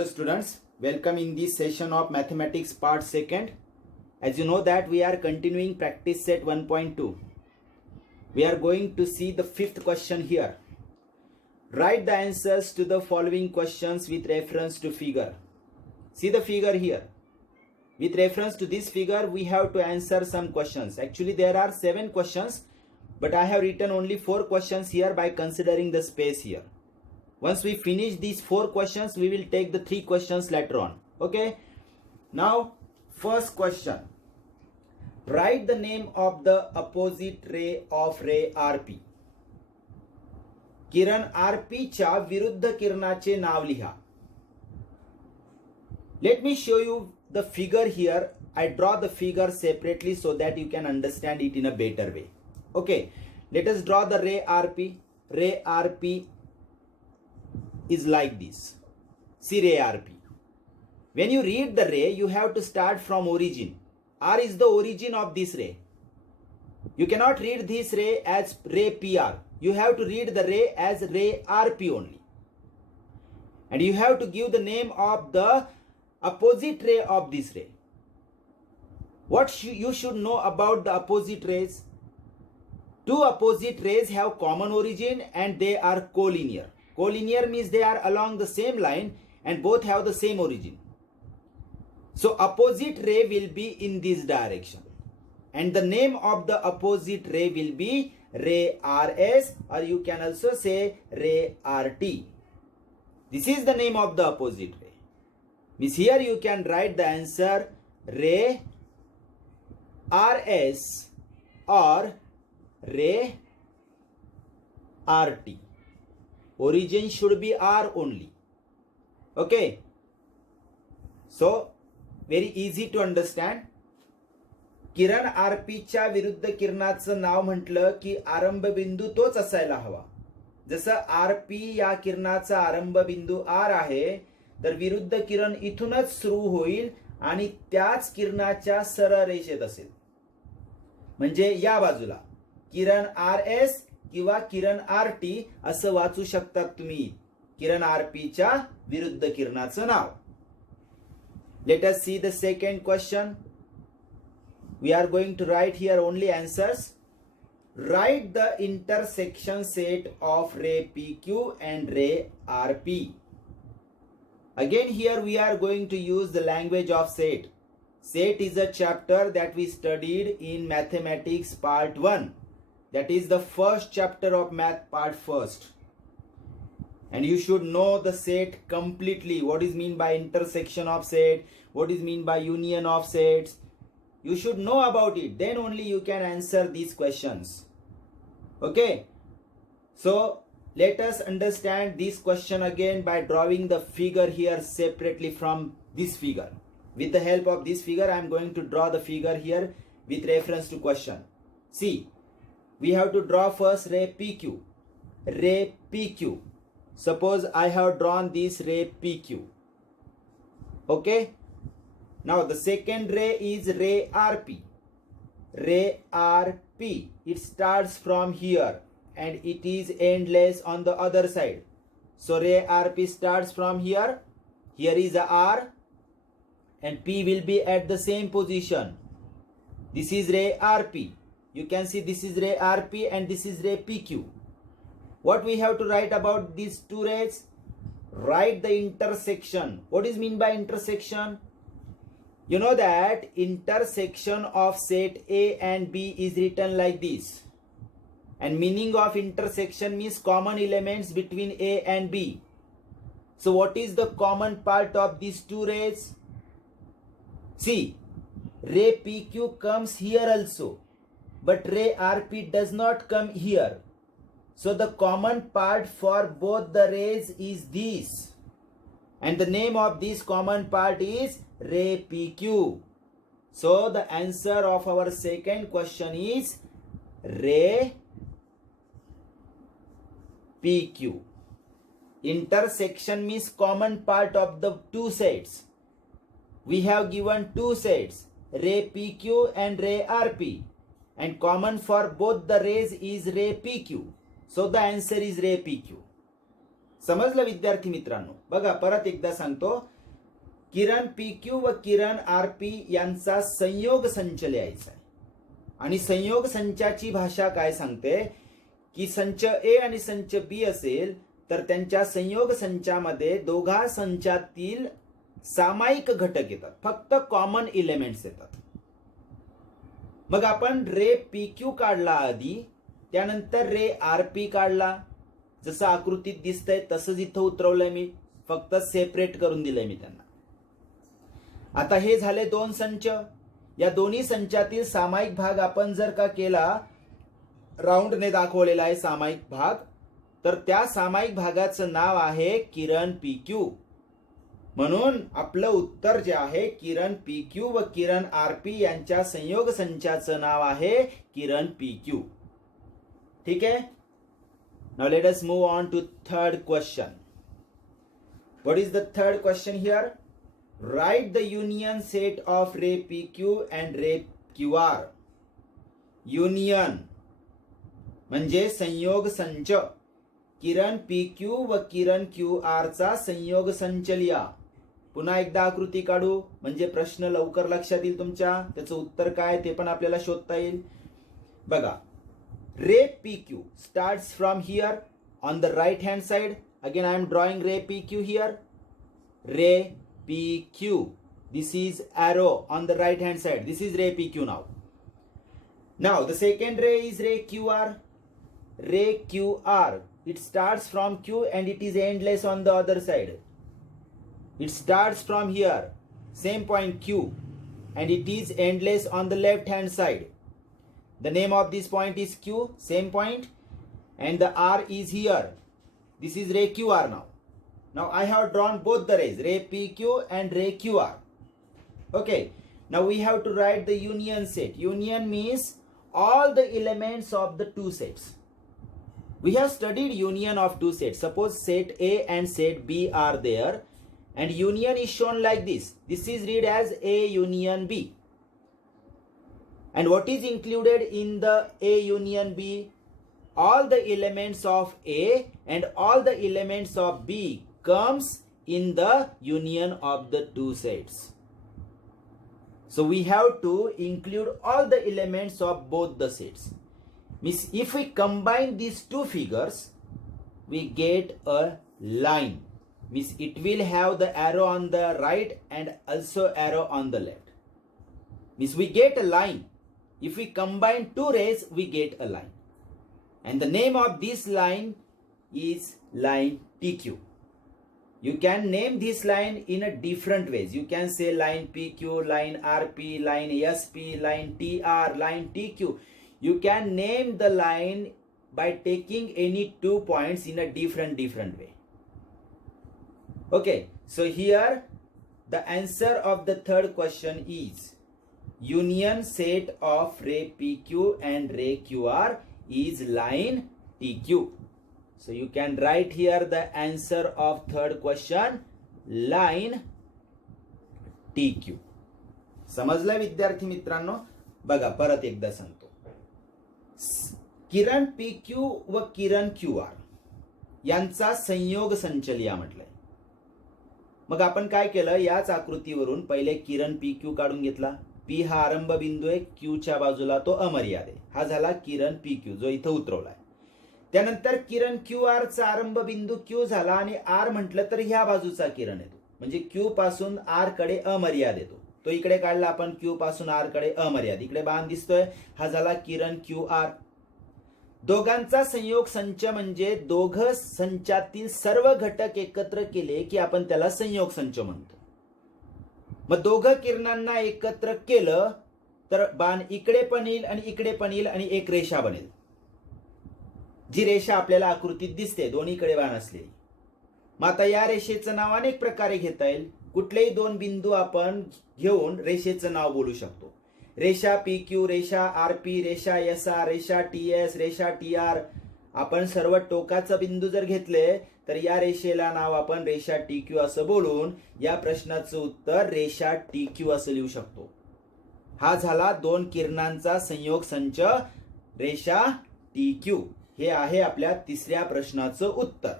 Hello students, welcome in this session of mathematics part 2nd. As you know that we are continuing practice set 1.2. We are going to see the 5th question here. Write the answers to the following questions with reference to figure. See the figure here. With reference to this figure, we have to answer some questions. Actually, there are 7 questions, but I have written only 4 questions here by considering the space here. Once we finish these 4 questions, we will take the 3 questions later on. Okay. Now, first question. Write the name of the opposite ray of ray RP. Kiran RP च्या विरुद्ध किरणाचे नाव लिहा. Let me show you the figure here. I draw the figure separately so that you can understand it in a better way. Okay. Let us draw the ray RP. Ray RP is like this. See ray RP. When you read the ray, you have to start from origin. R is the origin of this ray. You cannot read this ray as ray PR. You have to read the ray as ray RP only. And you have to give the name of the opposite ray of this ray. What you should know about the opposite rays? Two opposite rays have common origin and they are collinear. Collinear means they are along the same line and both have the same origin. So opposite ray will be in this direction. And the name of the opposite ray will be ray RS, or you can also say ray RT. This is the name of the opposite ray. Means here you can write the answer ray RS or ray RT. Origin should be R only. Okay. So, very easy to understand. Kiran RP च्या विरुद्ध किरणाचं नाव म्हटलं की आरंभ बिंदू तोच असायला हवा. जसं RP या किरणाचा आरंभ बिंदू R आहे, तर विरुद्ध किरण इथूनच सुरू होईल आणि त्याच किरणाच्या सरळ रेषेत असेल. म्हणजे या बाजूला किरण RS किंवा किरण RT असं वाचू शकतात तुम्ही. किरण RP च्या विरुद्ध किरणाचं नाव. Let us see the second question. We are going to write here only answers. Write the intersection set of ray PQ and ray RP. Again here we are going to use the language of set. Set is a chapter that we studied in mathematics part 1. That is the first chapter of math part first. And you should know the set completely. What is mean by intersection of set? What is mean by union of sets? You should know about it. Then only you can answer these questions. Okay. So let us understand this question again by drawing the figure here separately from this figure. With the help of this figure, I am going to draw the figure here with reference to question. See. We have to draw first ray PQ. Ray PQ. Suppose I have drawn this ray PQ. Okay. Now the second ray is ray RP. Ray RP. It starts from here and it is endless on the other side. So ray RP starts from here. Here is a R and P will be at the same position. This is ray RP. You can see this is ray RP and this is ray PQ. What we have to write about these two rays? Write the intersection. What is mean by intersection? You know that intersection of set A and B is written like this. And meaning of intersection means common elements between A and B. So what is the common part of these two rays? See, ray PQ comes here also. But ray RP does not come here. So the common part for both the rays is this. And the name of this common part is ray PQ. So the answer of our second question is ray PQ. Intersection means common part of the two sets. We have given two sets, ray PQ and ray RP. And common for both the rays is ray PQ. So the answer is ray PQ. समजलं विद्यार्थी मित्रांनो? बघा परत एकदा सांगतो, किरण P Q व किरण R P यांचा संयोग संच लिहायचा आहे. आणि संयोग संचाची भाषा काय सांगते की संच ए आणि संच बी असेल तर त्यांच्या संयोग संचामध्ये दोघा संचातील सामायिक घटक येतात, फक्त कॉमन एलिमेंट्स येतात. मग आपण रे पी क्यू काढला आधी, त्यानंतर रे आर पी काढला. जसं आकृतीत दिसतंय तसंच इथं उतरवलंय मी, फक्त सेपरेट करून दिलंय मी त्यांना. आता हे झाले दोन संच. या दोन्ही संचातील सामायिक भाग आपण जर का केला, राऊंडने दाखवलेला आहे सामायिक भाग, तर त्या सामायिक भागाचं नाव आहे किरण पी क्यू. म्हणून आपलं उत्तर जे आहे किरण पी क्यू व किरण आर पी यांच्या संयोग संचाचं नाव आहे किरण पी क्यू. ठीक आहे. Now let us move on to third question. What is the third question here? Write the union set of ray PQ and ray QR. Union म्हणजे संयोग संच. किरण PQ व किरण QR चा संयोग संच लिहा. पुन्हा एकदा आकृती काढू म्हणजे प्रश्न लवकर लक्षात येईल तुमच्या. त्याचं उत्तर काय ते पण आपल्याला शोधता येईल. बघा, ray PQ starts from here on the right hand side. Again I am drawing ray PQ here. Ray PQ. This is arrow on the right hand side. This is ray PQ now. Now the second ray is ray QR. Ray QR. It starts from Q and it is endless on the other side. It starts from here, same point Q, and it is endless on the left hand side. The name of this point is Q, same point, and the R is here. This is ray QR now. Now I have drawn both the rays, ray PQ and ray QR. Okay, now we have to write the union set. Union means all the elements of the two sets. We have studied union of two sets. Suppose set A and set B are there, and union is shown like this. This is read as A union B. And what is included in the A union B? All the elements of A and all the elements of B comes in the union of the two sets. So we have to include all the elements of both the sets. Means if we combine these two figures, we get a line. Means it will have the arrow on the right and also arrow on the left. Means we get a line. If we combine two rays, we get a line. And the name of this line is line TQ. You can name this line in a different ways. You can say line PQ, line RP, line SP, line TR, line TQ. You can name the line by taking any 2 points in a different way. Okay, so here the answer of the third question is union set of ray PQ and ray QR is line TQ. So you can write here the answer of third question, line TQ. समजलं विद्यार्थी मित्रांनो? बघा परत एकदा सांगतो. किरण PQ व किरण QR यांचा संयोग संच लिहा म्हटलंय. मग आपण काय केलं, याच आकृतीवरून पहिले किरण PQ काढून घेतला. P हा आरंभ बिंदू आहे, Q च्या बाजूला तो अमर्याद आहे. हा झाला किरण PQ जो इथं उतरवलाय. त्यानंतर किरण QR चा आरंभ बिंदू Q झाला आणि R म्हटलं तर ह्या बाजूचा किरण येतो. म्हणजे Q पासून R कडे अमर्याद येतो. तो इकडे काढला आपण, Q पासून R कडे अमर्याद. इकडे बाण दिसतोय, हा झाला किरण QR. दोघांचा संयोग संच म्हणजे दोघ संचातील सर्व घटक एकत्र केले की आपण त्याला संयोग संच म्हणतो. मग दोघं किरणांना एकत्र केलं तर बाण इकडे पण येईल आणि इकडे पण येईल आणि एक रेषा बनेल. जी रेषा आपल्याला आकृतीत दिसते दोन्हीकडे बाण असलेली. मग आता या रेषेचं नाव अनेक प्रकारे घेता येईल. कुठलेही दोन बिंदू आपण घेऊन रेषेचं नाव बोलू शकतो. रेषा PQ, रेषा RP, रेषा SR, रेषा TS, रेषा TR. आपण सर्व टोकाचा बिंदू जर घेतले तर या रेषेला नाव आपण रेषा TQ असं बोलून या प्रश्नाचं उत्तर रेषा TQ असं लिहू शकतो. हा झाला दोन किरणांचा संयोग संच रेषा TQ. हे आहे आपल्या तिसऱ्या प्रश्नाचं उत्तर.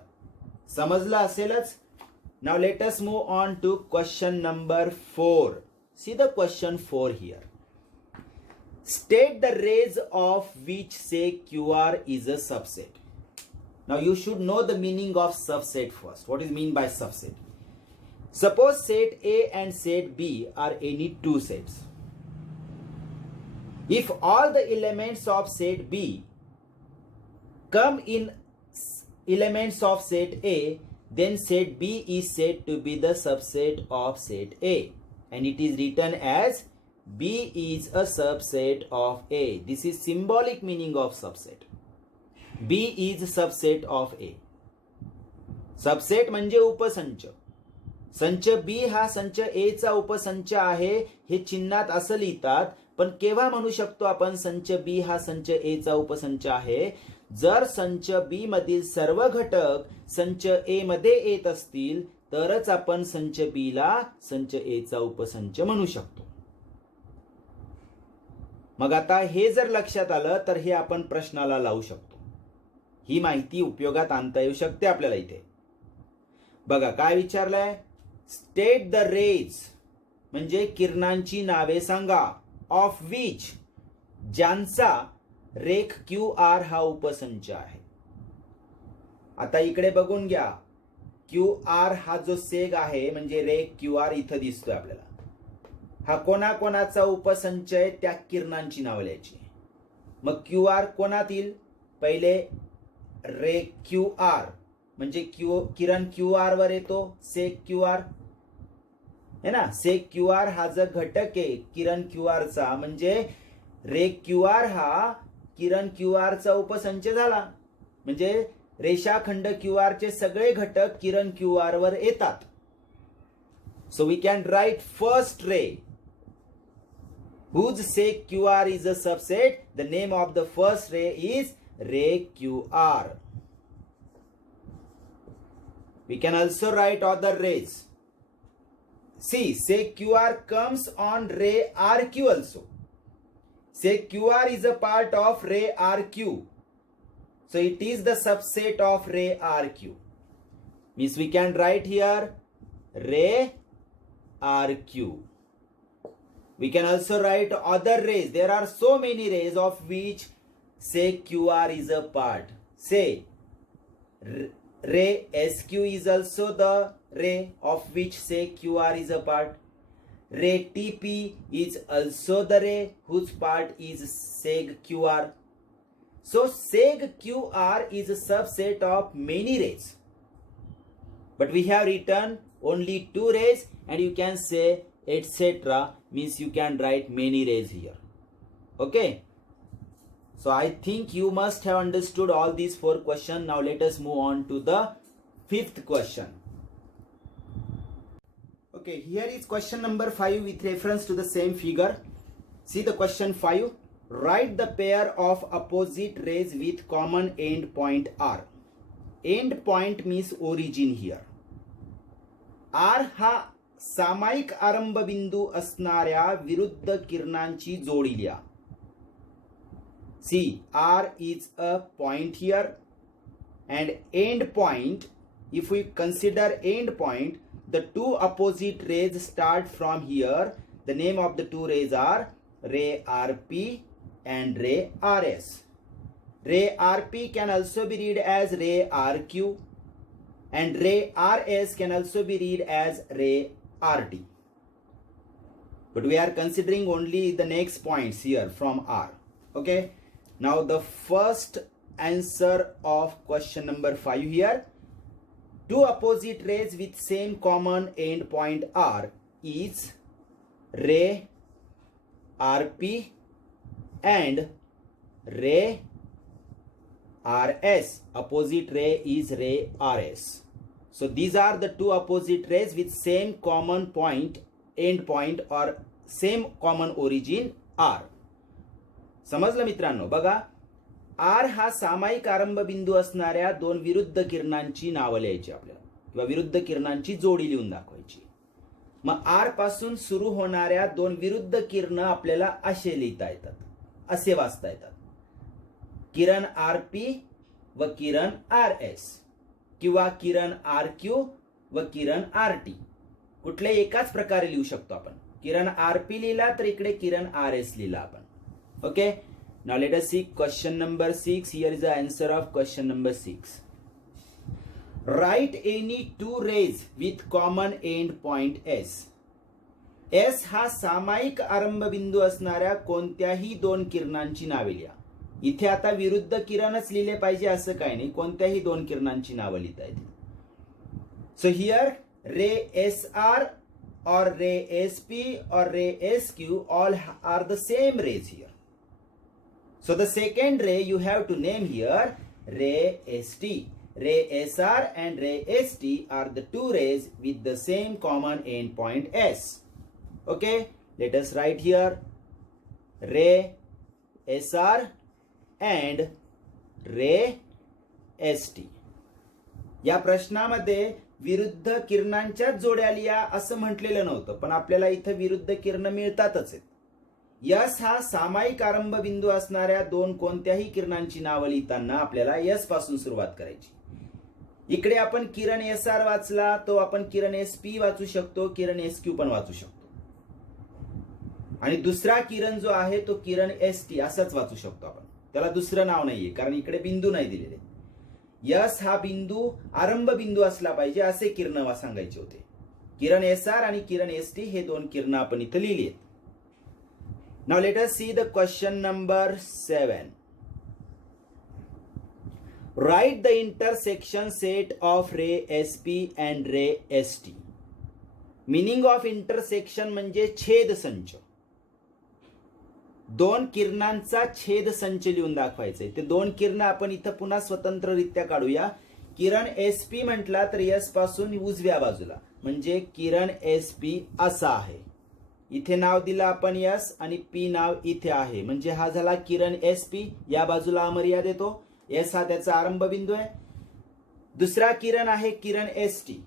समजलं असेलच. Now let us move on to question number 4. See the question 4 here. State the rays of which say QR is a subset. Now you should know the meaning of subset first. What is mean by subset? Suppose set A and set B are any two sets. If all the elements of set B come in elements of set A, then set B is said to be the subset of set A, and it is written as B is a subset of A. This is symbolic meaning of subset. B is subset of A. Subset म्हणजे उपसंच. संच B हा संच A चा उपसंच आहे हे चिन्हात असं लिहितात. पण केव्हा म्हणू शकतो आपण संच B हा संच A चा उपसंच आहे? जर संच B मधील सर्व घटक संच A मध्ये येत असतील तरच आपण संच B ला संच A चा उपसंच म्हणू शकतो. मग आता हे जर लक्षात आलं तर हे आपण प्रश्नाला लावू शकतो. ही माहिती उपयोगात आणता येऊ शकते आपल्याला इथे. बघा काय विचारलंय, स्टेट द रेज म्हणजे किरणांची नावे सांगा, ऑफ विच ज्यांचा रेख QR हा उपसंच आहे. आता इकडे बघून घ्या, QR हा जो सेग आहे म्हणजे रेख QR इथं दिसतोय आपल्याला. हा कोणाकोणाचा उपसंच आहे, त्या किरणांची नावं लिहायची. मग QR कोणातील, पहिले रे QR म्हणजे किरण QR वर येतो, सेक QR है ना. सेक QR हा जो घटक आहे किरण QR चा म्हणजे रे QR हा किरण QR चा उपसंच झाला. म्हणजे रेषाखंड QR चे सगळे घटक किरण QR वर येतात. So we can write first ray whose sec QR is a subset. The name of the first ray is ray QR. We can also write other rays. See, sec QR comes on ray RQ also. Sec QR is a part of ray RQ. So it is the subset of ray RQ. Means we can write here ray RQ. We can also write other rays. There are so many rays of which sec QR is a part. Say ray SQ is also the ray of which sec QR is a part. Ray TP is also the ray whose part is seg QR. So seg QR is a subset of many rays. But we have written only two rays, and you can say etc. means you can write many rays here. Okay. So I think you must have understood all these 4 questions. Now let us move on to the 5th question. Okay, here is question number 5 with reference to the same figure. See the question 5. Write the pair of opposite rays with common end point R. End point means origin here. R हा सामायिक आरंभ बिंदू असणाऱ्या विरुद्ध किरणांची जोडी लिहा. See, R is a point here and end point, if we consider end point, the two opposite rays start from here. The name of the two rays are ray RP and ray RS. Ray RP can also be read as ray RQ and ray RS can also be read as ray RD. But we are considering only the next points here from R. Okay. Now the first answer of question number 5 here. Two opposite rays with same common end point R is ray RP and ray RS. Opposite ray is ray RS. So these are the two opposite rays with same common point, end point or same common origin R. समजलं मित्रांनो. बघा, R हा सामायिक आरंभ बिंदू असणाऱ्या दोन विरुद्ध किरणांची नावं लिहायची आपल्याला किंवा विरुद्ध किरणांची जोडी लिहून दाखवायची. मग R पासून सुरू होणाऱ्या दोन विरुद्ध किरण आपल्याला असे लिहिता येतात, असे वाचता येतात. किरण RP व किरण RS. किंवा किरण आर क्यू व किरण आर टी कुठल्याही एकाच प्रकारे लिहू शकतो आपण. किरण आर पी लिहिला तर इकडे किरण आर एस लिहिला आपण. Okay, now let us see question number 6. Here is the answer of question number 6. Write any two rays with common end point S. S हा सामायिक आरंभ बिंदू असणाऱ्या कोणत्याही दोन किरणांची नावे लिहा. इथे आता विरुद्ध किरणच लिहिले पाहिजे असं काही नाही, कोणत्याही दोन किरणांची नावं लिहिता येतील. सो हियर रे S R or ray SP or ray SQ all are the same rays here. So the second ray you have to name here ray ST. Ray SR and ray ST are the two rays with the same common end point S. Okay, let us write here ray SR and ray ST. या प्रश्नामध्ये विरुद्ध किरणांच्याच जोड्या लिहा असं म्हटलेलं नव्हतं, पण आपल्याला इथं विरुद्ध किरण मिळतातच आहेत. यस हा सामायिक आरंभ बिंदू असणाऱ्या दोन कोणत्याही किरणांची नावं लिहिताना आपल्याला यस पासून सुरुवात करायची. इकडे आपण किरण एस आर वाचला, तो आपण किरण एस पी वाचू शकतो, किरण एस क्यू पण वाचू शकतो. आणि दुसरा किरण जो आहे तो किरण एस टी असाच वाचू शकतो आपण. त्याला दुसरं नाव नाहीये कारण इकडे बिंदू नाही दिलेले. यस हा बिंदू आरंभ बिंदू असला पाहिजे असे किरण सांगायचे होते. किरण एस आर आणि किरण एस टी हे दोन किरण आपण इथे लिहिली आहेत. Now let us see the question number 7. Right the intersection set of रे एस पी अँड रे S T. Meaning of intersection म्हणजे छेद संच. दोन किरणांचा छेद संच लिहून दाखवायचंय. ते दोन किरण आपण इथं पुन्हा स्वतंत्ररित्या काढूया. किरण एस पी म्हटला तर एस पासून उजव्या बाजूला म्हणजे किरण एस पी असा आहे. इथे नाव दिलं आपण एस आणि पी नाव इथे आहे म्हणजे हा झाला किरण एस पी. या बाजूला अमर्याद येतो. एस हा त्याचा आरंभ बिंदू आहे. दुसरा किरण आहे किरण एस टी.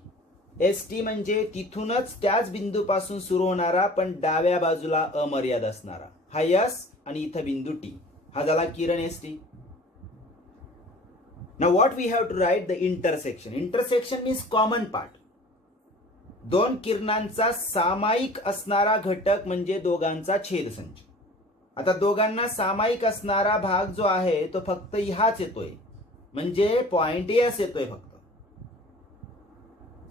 एस टी म्हणजे तिथूनच त्याच बिंदूपासून सुरू होणारा पण डाव्या बाजूला अमर्याद असणारा. हा यस आणि इथं बिंदू टी. हा झाला किरण S T. Now what we have to write the intersection. Intersection means common part. दोन किरणांचा सामायिक असणारा घटक म्हणजे दोघांचा छेदसंच. आता दोघांना सामायिक असणारा भाग जो आहे तो फक्त ह्याच येतोय म्हणजे पॉइंट एस येतोय फक्त.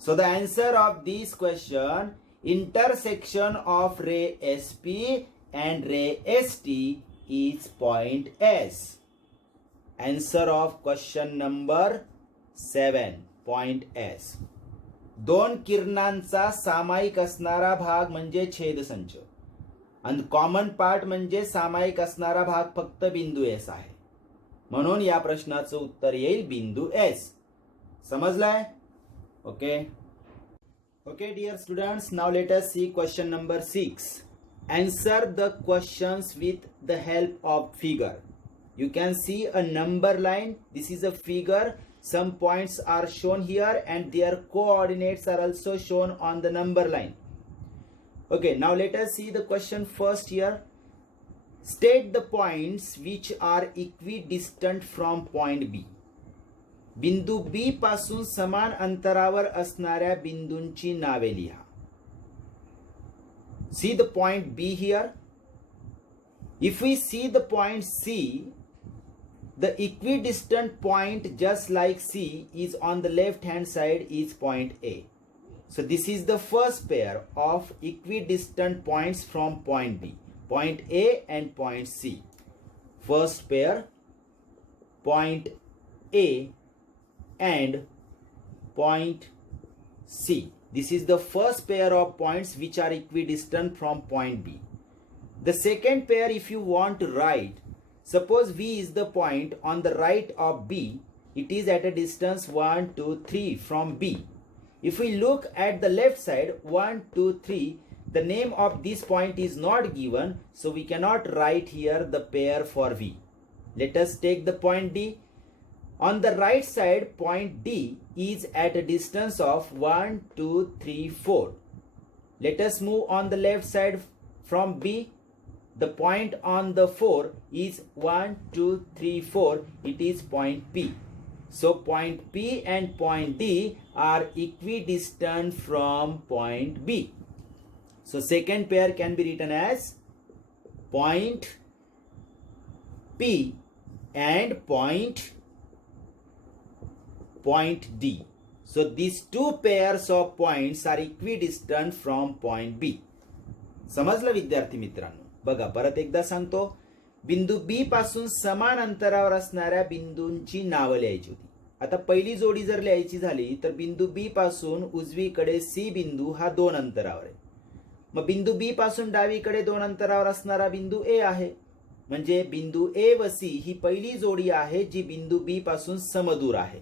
So the answer of this question intersection of रे S P and ray ST is point S. Answer of question number 7, point S. दोन किरणांचा सामायिक असणारा भाग म्हणजे छेदसंच आणि कॉमन पार्ट म्हणजे सामायिक असणारा भाग फक्त बिंदू S आहे. म्हणून या प्रश्नाचं उत्तर येईल बिंदू S. समजलाय? Okay okay dear students, now let us see question number 6. Answer the questions with the help of figure. You can see a number line. This is a figure. Some points are shown here and their coordinates are also shown on the number line. Okay, now let us see the question first here. State the points which are equidistant from point B. बिंदू B पासून समान अंतरावर असणाऱ्या बिंदूंची नावे लिहा. See the point B here. If we see the point C, the equidistant point just like C is on the left hand side is point A. So this is the first pair of equidistant points from point B. Point A and point C. First pair, point A and point C. This is the first pair of points which are equidistant from point B. The second pair, if you want to write, suppose V is the point on the right of B. It is at a distance 1, 2, 3 from B. If we look at the left side, 1, 2, 3, the name of this point is not given, so we cannot write here the pair for V. Let us take the point D. On the right side, point D is at a distance of 1, 2, 3, 4. Let us move on the left side from B. The point on the 4 is 1, 2, 3, 4. It is point P. So point P and point D are equidistant from point B. So second pair can be written as point P and point D. So these two pairs of points are equidistant from point B. समजलं विद्यार्थी मित्रांनो? बघा परत एकदा सांगतो. बिंदू B पासून समान अंतरावर असणाऱ्या बिंदूंची नावं लिहायची होती. आता पहिली जोडी जर लिहायची झाली तर बिंदू बी पासून उजवीकडे सी बिंदू हा 2 अंतरावर आहे. मग बिंदू बी पासून डावीकडे 2 अंतरावर असणारा बिंदू ए आहे. म्हणजे बिंदू ए व सी ही पहिली जोडी आहे जी बिंदू बी पासून समदूर आहे.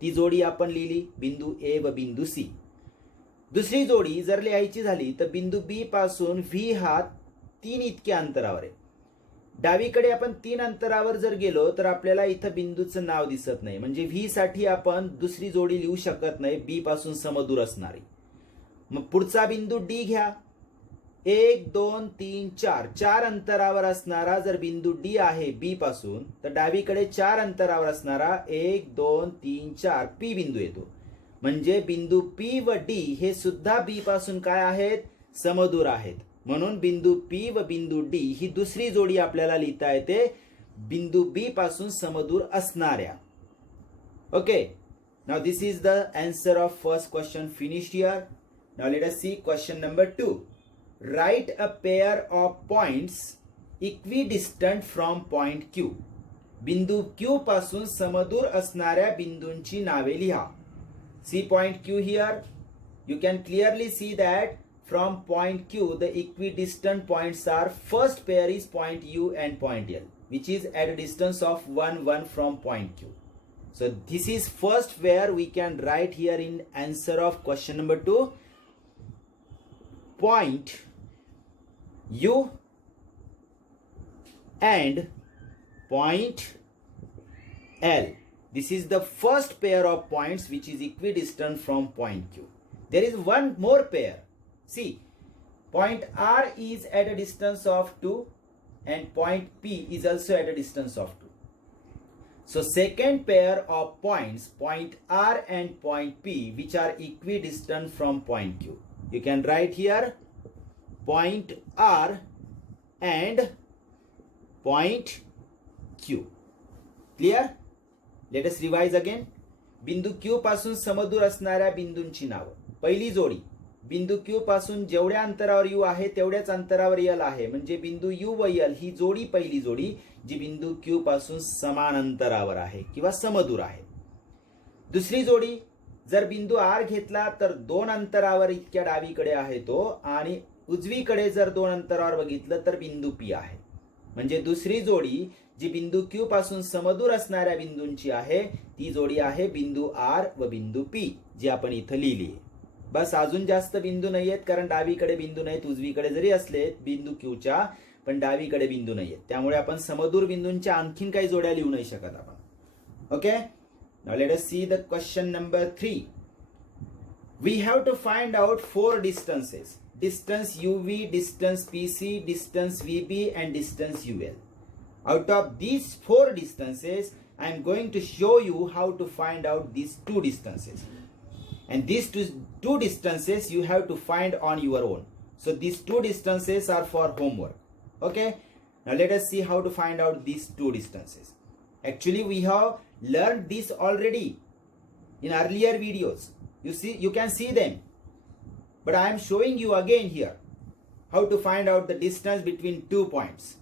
ती जोडी आपण लिहिली, बिंदू ए व बिंदू सी. दुसरी जोडी जर लिहायची झाली तर बिंदू बी पासून व्ही हा 3 इतक्या अंतरावर आहे. डावीकडे आपण 3 अंतरावर जर गेलो तर आपल्याला इथं बिंदूचं नाव दिसत नाही. म्हणजे व्ही साठी आपण दुसरी जोडी लिहू शकत नाही बी पासून समदूर असणारी. मग पुढचा बिंदू डी घ्या. 1 2 3 4 4 अंतरावर असणारा जर बिंदू डी आहे बी पासून तर डावीकडे 4 अंतरावर असणारा 1 2 3 4 पी बिंदू येतो. म्हणजे बिंदू पी व डी हे सुद्धा बी पासून काय आहेत? समदूर आहेत. म्हणून बिंदू पी व बिंदू डी ही दुसरी जोडी आपल्याला लिहिता येते बिंदू बी पासून समदूर असणाऱ्या. Okay, now this is the answer of first question finished here. Now let us see question number 2. Write a pair of points equidistant from point Q. बिंदू क्यू पासून समदूर असणाऱ्या बिंदूंची नावे लिहा. See point Q here. You can clearly see that from point Q the equidistant points are, first pair is point U and point L, which is at a distance of 1 1 from point Q. So this is first where we can write here in answer of question number 2, point U and point L. This is the first pair of points which is equidistant from point Q. There is one more pair. See, point R is at a distance of 2 and point P is also at a distance of 2. So second pair of points, point R and point P, which are equidistant from point Q. You can write here point R and point Q. Clear? Let us revise again. बिंदू Q पासून समदूर असणाऱ्या बिंदूंची नावं. पहिली जोडी बिंदू Q पासून जेवढ्या अंतरावर यू आहे तेवढ्याच अंतरावर यल आहे. म्हणजे बिंदू यू व यल ही जोडी पहिली जोडी जी बिंदू क्यू पासून समान अंतरावर आहे किंवा समदूर आहे. दुसरी जोडी जर बिंदू आर घेतला तर 2 अंतरावर इतक्या डावीकडे आहे तो, आणि उजवीकडे जर 2 अंतरावर बघितलं तर बिंदू पी आहे. म्हणजे दुसरी जोडी जी बिंदू क्यू पासून समदूर असणाऱ्या बिंदूंची आहे ती जोडी आहे बिंदू आर व बिंदू पी, जी आपण इथं लिहिली आहे. बस अजून जास्त बिंदू नाहीयेत, कारण डावीकडे बिंदू नाहीत. उजवीकडे जरी असले बिंदू क्यूच्या, पण डावीकडे बिंदू नाहीयेत. त्यामुळे आपण समदूर बिंदूंच्या आणखीन काही जोड्या लिहू नाही शकत आपण. Okay, now let us see the question number 3. We have to find out 4 distances. Distance UV, distance PC, distance VB and distance UL. Out of these 4 distances, I am going to show you how to find out these 2 distances. And these two distances you have to find on your own. So these 2 distances are for homework. Okay? Now let us see how to find out these 2 distances. Actually, we have learned this already in earlier videos. You can see them. But I am showing you again here how to find out the distance between 2 points.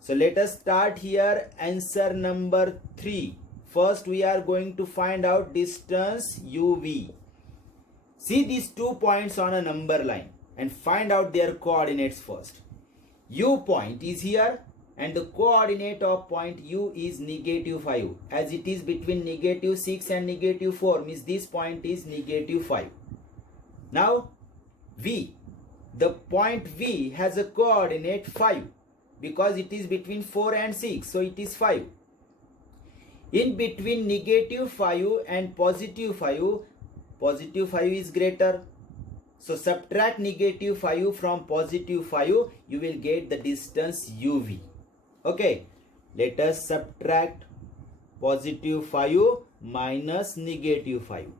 So let us start here. Answer number 3. First we are going to find out distance UV. See these 2 points on a number line and find out their coordinates first. U point is here and the coordinate of point U is -5. As it is between -6 and -4 means this point is -5. Now V, the point V has a coordinate 5 because it is between 4 and 6, so it is 5. In between -5 and +5 is greater. So subtract -5 from +5, you will get the distance UV. Okay, let us subtract +5 minus -5.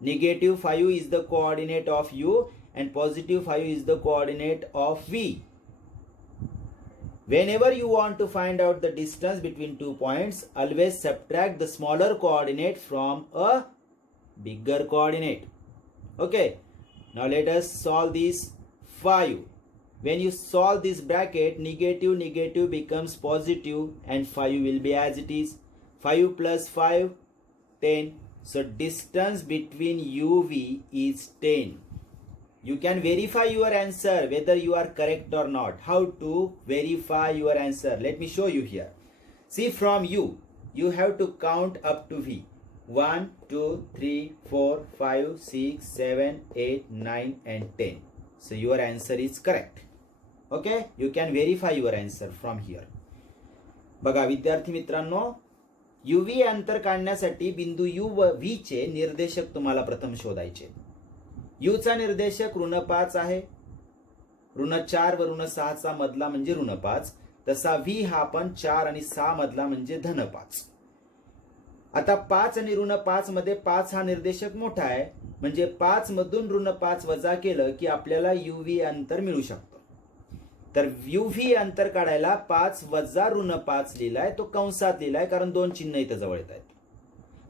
-5 is the coordinate of u and +5 is the coordinate of v. Whenever you want to find out the distance between 2 points, always subtract the smaller coordinate from a bigger coordinate. Okay, now let us solve this 5. When you solve this bracket, negative becomes positive and 5 will be as it is. 5 plus 5, 10. So distance between UV is 10. You can verify your answer whether you are correct or not. How to verify your answer? Let me show you here. See, from U, you have to count up to V. 1, 2, 3, 4, 5, 6, 7, 8, 9 and 10. So your answer is correct. Okay, you can verify your answer from here. बघा विद्यार्थी मित्रांनो, UV अंतर काढण्यासाठी बिंदू U व V चे निर्देशक तुम्हाला प्रथम शोधायचे. U चा निर्देशक ऋण 5 आहे. ऋण 4 व ऋण 6 चा मधला म्हणजे ऋण 5. तसा V हा पण 4 आणि 6 मधला म्हणजे धन 5. आता 5 आणि ऋण 5 मध्ये 5 हा निर्देशक मोठा आहे, म्हणजे 5 मधून ऋण 5 वजा केलं की आपल्याला UV अंतर मिळू शकतं. तर UV अंतर काढायला 5 वजा ऋण 5 लिहिलाय, तो कंसात लिहिलाय कारण दोन चिन्ह इथं जवळ येत आहेत.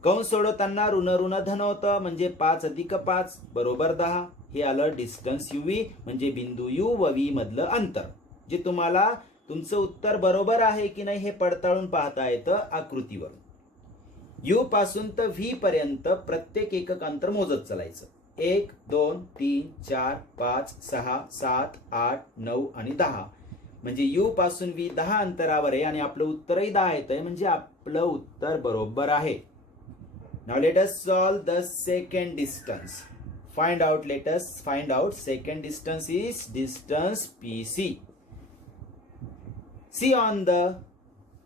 कंस सोडवताना ऋण ऋण धन होतं, म्हणजे 5 अधिक 5 बरोबर 10. हे आलं डिस्टन्स UV म्हणजे बिंदू U व V मधलं अंतर, जे तुम्हाला तुमचं उत्तर बरोबर आहे की नाही हे पडताळून पाहता येतं आकृतीवर. U पासून तर V पर्यंत प्रत्येक एकक अंतर मोजत चालायचं. 1, 2, 3, 4, 5, 6, 7, 8, 9 आणि 10. म्हणजे U पासून V 10 अंतरावर आहे आणि आपलं उत्तरही 10 येतंय, म्हणजे आपलं उत्तर बरोबर आहे. Now let us solve the second distance. Let us find out second distance is distance PC. See on the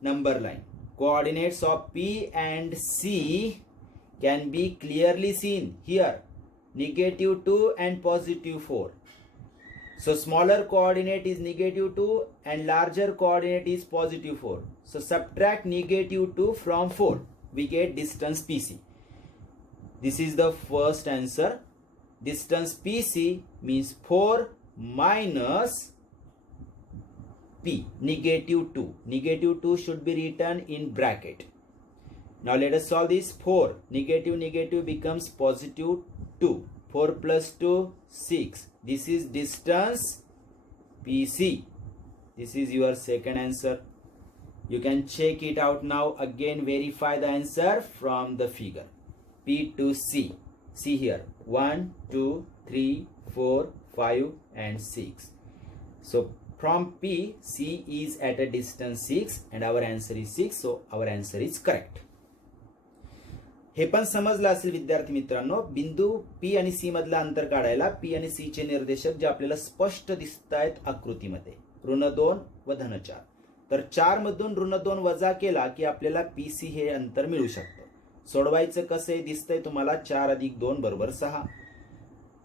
number line. Coordinates of P and C can be clearly seen here. -2 and +4. So smaller coordinate is -2 and larger coordinate is +4. So subtract -2 from 4. We get distance PC. This is the first answer. Distance PC means 4 minus P, -2. -2 should be written in bracket. Now let us solve this. 4 negative becomes +2. 4 plus 2, 6. This is distance PC. This is your second answer. You can check it out now. Again verify the answer from the figure. P to C. See here. 1, 2, 3, 4, 5 and 6. So from P, C is at a distance 6 and our answer is 6. So our answer is correct. हे पण समजलं असेल विद्यार्थी मित्रांनो. बिंदू P आणि C मधलं अंतर काढायला P आणि C चे निर्देशक जे आपल्याला स्पष्ट दिसत आहेत आकृतीमध्ये, ऋण 2 व धन 4. तर 4 मधून ऋण 2 वजा केला की आपल्याला PC हे अंतर मिळू शकतं. सोडवायचं कसं दिसतंय तुम्हाला. 4 अधिक 2 बरोबर 6.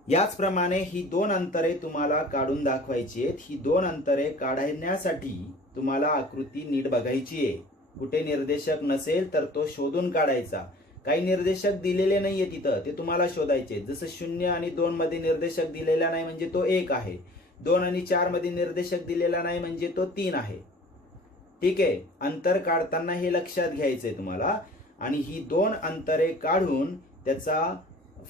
याचप्रमाणे ही दोन अंतरे तुम्हाला काढून दाखवायची आहेत. ही दोन अंतरे काढण्यासाठी तुम्हाला आकृती नीट बघायची आहे. कुठे निर्देशक नसेल तर तो शोधून काढायचा. काही निर्देशक दिलेले नाहीये तिथं, ते तुम्हाला शोधायचे. जसं 0 आणि 2 मध्ये निर्देशक दिलेला नाही म्हणजे तो 1 आहे. 2 आणि 4 मध्ये निर्देशक दिलेला नाही म्हणजे तो 3 आहे. ठीक आहे, अंतर काढताना हे लक्षात घ्यायचंय तुम्हाला. आणि ही दोन अंतरे काढून त्याचा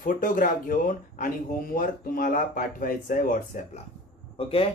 फोटोग्राफ घेऊन आणि होमवर्क तुम्हाला पाठवायचा आहे व्हॉट्सॲपला. ओके.